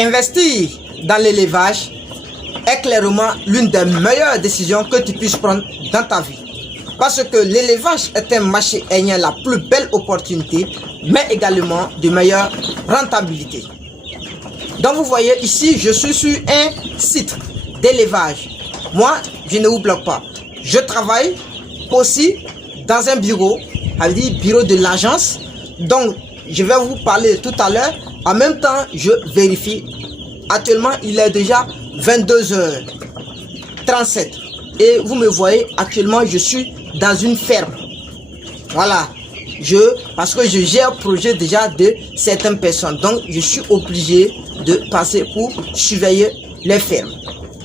Investir dans l'élevage est clairement l'une des meilleures décisions que tu puisses prendre dans ta vie. Parce que l'élevage est un marché ayant la plus belle opportunité, mais également de meilleure rentabilité. Donc vous voyez ici, je suis sur un site d'élevage. Moi, je ne vous bloque pas. Je travaille aussi dans un bureau, ça veut dire bureau de l'agence. Donc, je vais vous parler tout à l'heure. En même temps, je vérifie. Actuellement, il est déjà 22h37. Et vous me voyez, actuellement, je suis dans une ferme. Voilà. Parce que je gère un projet déjà de certaines personnes. Donc, je suis obligé de passer pour surveiller les fermes.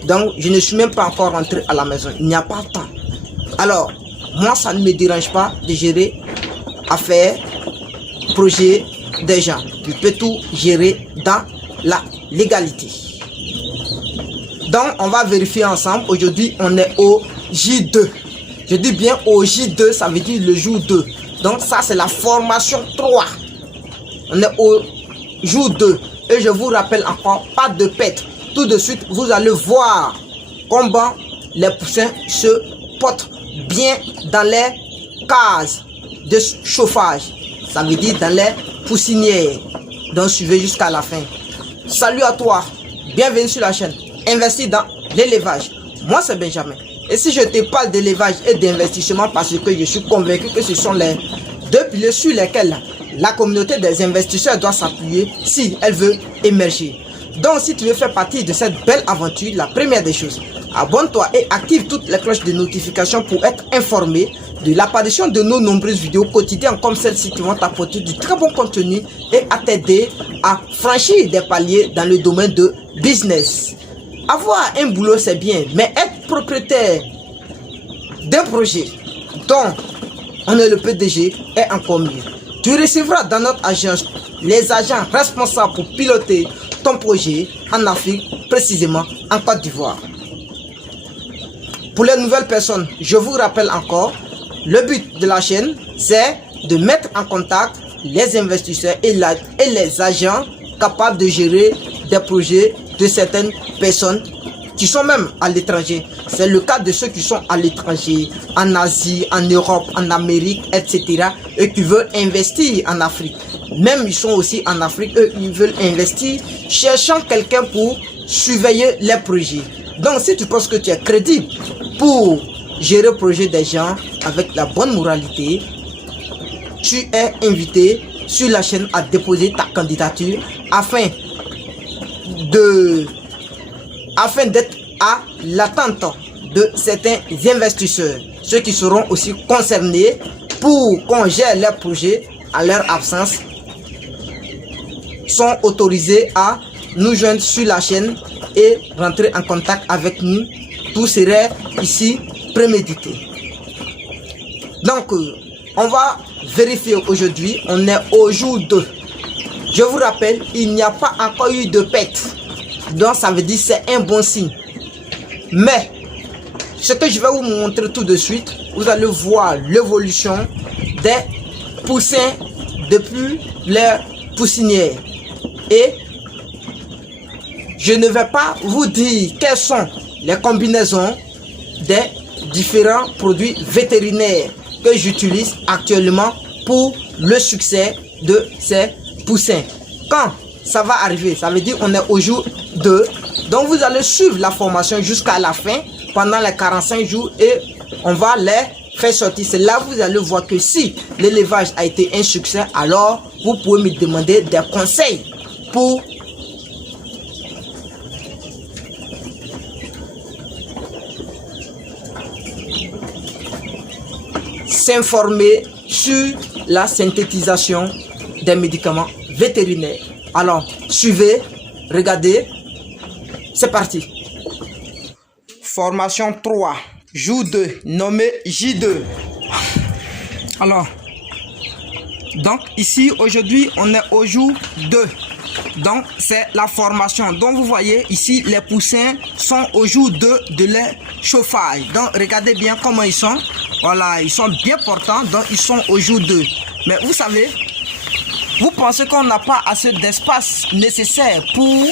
Donc, je ne suis même pas encore rentré à la maison. Il n'y a pas de temps. Alors, moi, ça ne me dérange pas de gérer affaires, projets des gens. Je peux tout gérer dans la légalité. Donc, on va vérifier ensemble. Aujourd'hui, on est au J2. Je dis bien au J2, ça veut dire le jour 2. Donc, ça, c'est la formation 3. On est au jour 2. Et je vous rappelle encore, pas de pète. Tout de suite, vous allez voir comment les poussins se portent bien dans les cases de chauffage. Ça veut dire dans les poussinières. Donc, suivez jusqu'à la fin. Salut à toi. Bienvenue sur la chaîne. Investir dans l'élevage. Moi, c'est Benjamin. Et si je te parle d'élevage et d'investissement, parce que je suis convaincu que ce sont les deux piliers sur lesquels la communauté des investisseurs doit s'appuyer si elle veut émerger. Donc, si tu veux faire partie de cette belle aventure, la première des choses, abonne-toi et active toutes les cloches de notification pour être informé de l'apparition de nos nombreuses vidéos quotidiennes comme celle-ci qui vont t'apporter du très bon contenu et à t'aider à franchir des paliers dans le domaine de business. Avoir un boulot, c'est bien, mais être propriétaire d'un projet dont on est le PDG est encore mieux. Tu recevras dans notre agence les agents responsables pour piloter ton projet en Afrique, précisément en Côte d'Ivoire. Pour les nouvelles personnes, je vous rappelle encore, le but de la chaîne, c'est de mettre en contact les investisseurs et les agents capables de gérer des projets de certaines personnes qui sont même à l'étranger. C'est le cas de ceux qui sont à l'étranger, en Asie, en Europe, en Amérique, etc. et qui veulent investir en Afrique. Même ils sont aussi en Afrique, eux, ils veulent investir, cherchant quelqu'un pour surveiller les projets. Donc, si tu penses que tu es crédible pour gérer le projet des gens avec la bonne moralité, tu es invité sur la chaîne à déposer ta candidature afin d'être à l'attente de certains investisseurs, ceux qui seront aussi concernés pour qu'on gère leurs projets à leur absence, sont autorisés à nous joindre sur la chaîne et rentrer en contact avec nous. Tout serait ici prémédité. Donc, on va vérifier aujourd'hui. On est au jour 2. Je vous rappelle, il n'y a pas encore eu de pète. Donc, ça veut dire que c'est un bon signe. Mais, ce que je vais vous montrer tout de suite, vous allez voir l'évolution des poussins depuis leur poussinière. Et je ne vais pas vous dire quelles sont les combinaisons des différents produits vétérinaires que j'utilise actuellement pour le succès de ces poussins. Quand ça va arriver, ça veut dire qu'on est au jour 2. Donc vous allez suivre la formation jusqu'à la fin pendant les 45 jours et on va les faire sortir. C'est là que vous allez voir que si l'élevage a été un succès, alors vous pouvez me demander des conseils pour s'informer sur la synthétisation des médicaments vétérinaires. Alors, suivez, regardez, c'est parti. Formation 3, jour 2, nommé J2. Alors, donc ici, aujourd'hui, on est au jour 2. Donc, c'est la formation. Donc, vous voyez, ici, les poussins sont au jour 2 de leur chauffage. Donc, regardez bien comment ils sont. Voilà, ils sont bien portants. Donc, ils sont au jour 2. Mais vous savez, vous pensez qu'on n'a pas assez d'espace nécessaire pour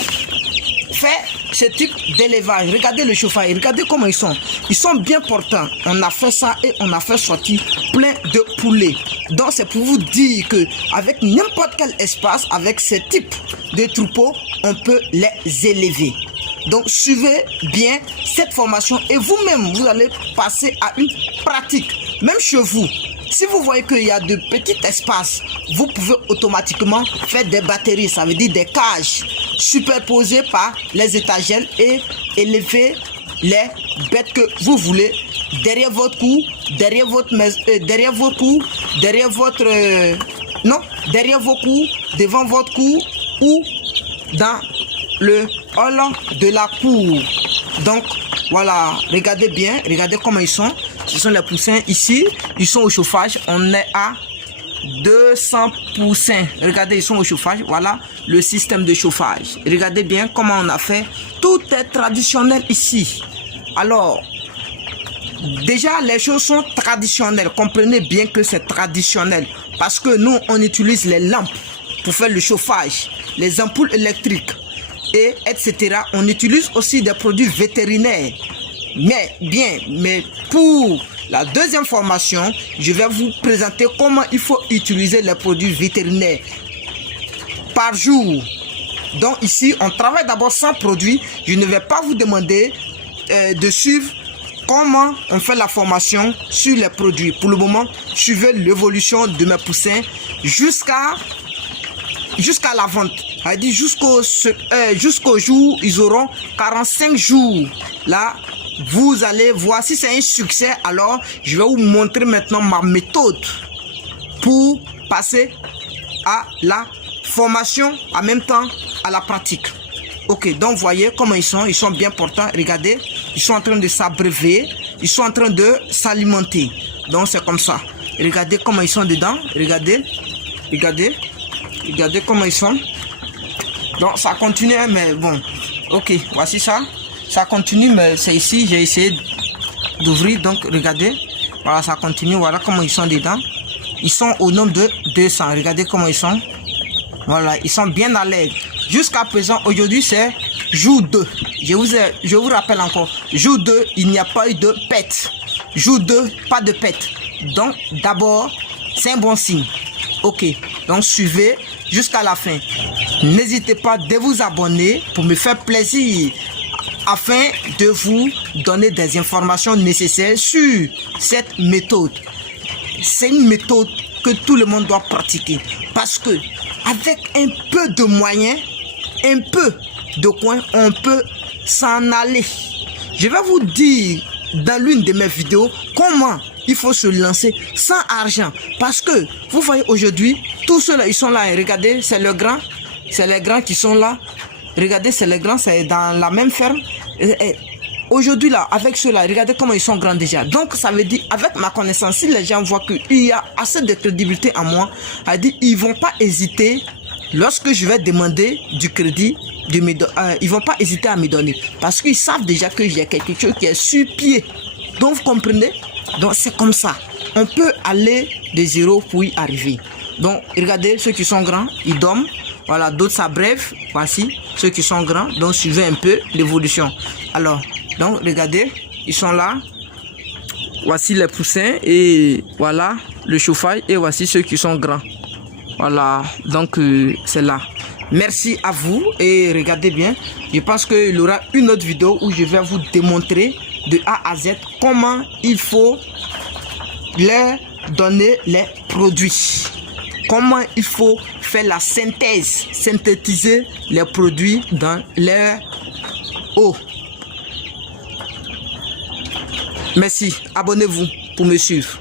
faire ce type d'élevage. Regardez le chauffage, regardez comment ils sont. Ils sont bien portants. On a fait ça et on a fait sortir plein de poulets. Donc c'est pour vous dire que avec n'importe quel espace, avec ce type de troupeaux, on peut les élever. Donc suivez bien cette formation et vous-même vous allez passer à une pratique. Même chez vous, si vous voyez qu'il y a de petits espaces, vous pouvez automatiquement faire des batteries, ça veut dire des cages superposées par les étagères et élever les bêtes que vous voulez derrière votre cou, derrière votre maison, derrière vos cou, derrière votre derrière vos cou, devant votre cou ou dans le hall de la cour. Donc voilà, regardez bien, regardez comment ils sont. Ce sont les poussins ici, ils sont au chauffage. On est à 200 poussins. Regardez, ils sont au chauffage. Voilà le système de chauffage. Regardez bien comment on a fait. Tout est traditionnel ici. Alors, déjà les choses sont traditionnelles. Comprenez bien que c'est traditionnel. Parce que nous, on utilise les lampes pour faire le chauffage, les ampoules électriques, et etc. On utilise aussi des produits vétérinaires. Mais pour la deuxième formation, je vais vous présenter comment il faut utiliser les produits vétérinaires par jour. Donc ici, on travaille d'abord sans produit. Je ne vais pas vous demander de suivre comment on fait la formation sur les produits. Pour le moment, suivez l'évolution de mes poussins jusqu'à la vente. C'est-à-dire jusqu'au jour, ils auront 45 jours. Là, vous allez voir si c'est un succès. Alors, je vais vous montrer maintenant ma méthode pour passer à la formation en même temps à la pratique. Ok, donc voyez comment ils sont bien portants. Regardez, ils sont en train de s'abreuver, ils sont en train de s'alimenter. Donc c'est comme ça. Regardez comment ils sont dedans. Regardez comment ils sont. Donc ça continue, mais bon. Ok, voici ça. Ça continue, mais c'est ici, j'ai essayé d'ouvrir. Donc regardez, voilà, ça continue. Voilà comment ils sont dedans. Ils sont au nombre de 200. Regardez comment ils sont. Voilà, ils sont bien à l'aise. Jusqu'à présent, aujourd'hui, c'est jour 2. Je vous rappelle encore, jour 2, il n'y a pas eu de pète. Jour 2, pas de pète. Donc, d'abord, c'est un bon signe. Ok, donc suivez jusqu'à la fin. N'hésitez pas de vous abonner pour me faire plaisir, afin de vous donner des informations nécessaires sur cette méthode. C'est une méthode que tout le monde doit pratiquer. Parce que avec un peu de moyens, un peu de coin, on peut s'en aller. Je vais vous dire dans l'une de mes vidéos comment il faut se lancer sans argent. Parce que vous voyez aujourd'hui, tous ceux-là, ils sont là. Et regardez, c'est le grand. C'est les grands qui sont là. Regardez, c'est les grands, c'est dans la même ferme. Aujourd'hui là, avec ceux-là, regardez comment ils sont grands déjà. Donc ça veut dire, avec ma connaissance, si les gens voient qu'il y a assez de crédibilité en moi, ils vont pas hésiter. Lorsque je vais demander du crédit, ils vont pas hésiter à me donner. Parce qu'ils savent déjà que j'ai quelque chose qui est sur pied. Donc vous comprenez? Donc c'est comme ça. On peut aller de zéro pour y arriver. Donc regardez, ceux qui sont grands, ils dorment. Voilà, d'autres s'abreuvent. Voici ceux qui sont grands. Donc suivez un peu l'évolution. Alors, donc regardez, ils sont là. Voici les poussins et voilà le chauffage. Et voici ceux qui sont grands. Voilà, donc c'est là. Merci à vous et regardez bien. Je pense qu'il y aura une autre vidéo où je vais vous démontrer de A à Z comment il faut leur donner les produits. Comment il faut faire la synthèse, synthétiser les produits dans leur eau. Merci, abonnez-vous pour me suivre.